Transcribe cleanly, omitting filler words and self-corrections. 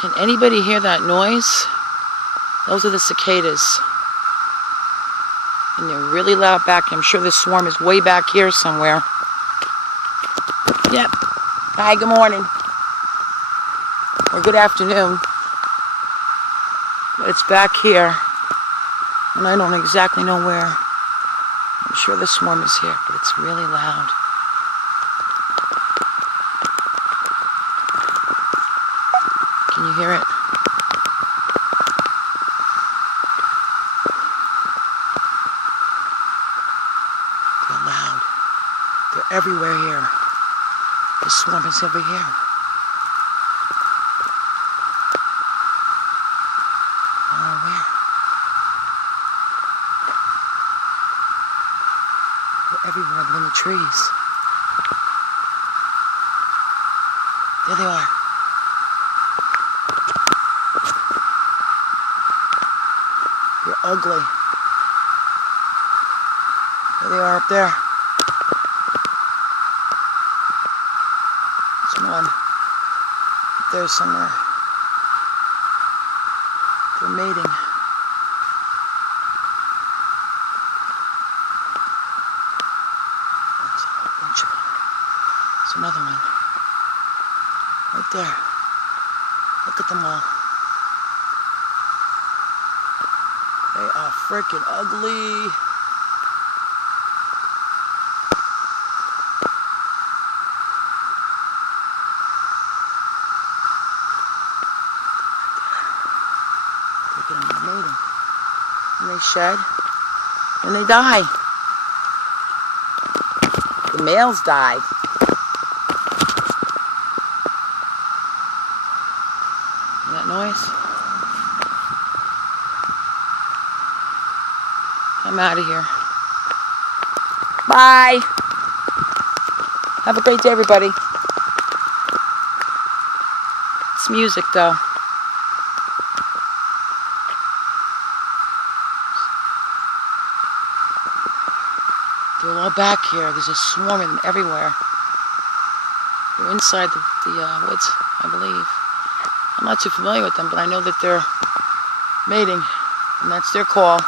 Can anybody hear that noise? Those are the cicadas. And they're really loud back. I'm sure the swarm is way back here somewhere. Yep. Hi, good morning. Or good afternoon. But it's back here. And I don't exactly know where. I'm sure the swarm is here, but it's really loud. Can you hear it? They're loud. They're everywhere here. The swarm is over here. Oh, where? They're everywhere, but in the trees. There they are. They're ugly. There they are up there. There's one up there somewhere. They're mating. That's a whole bunch of them. There's another one. Right there. Look at them all. They are freaking ugly. Look at them, they're mating. And they shed. And they die. The males die. Hear that noise? I'm out of here. Bye. Have a great day, everybody. It's music, though. They're all back here. There's a swarm of them everywhere. They're inside the woods, I believe. I'm not too familiar with them, but I know that they're mating, and that's their call.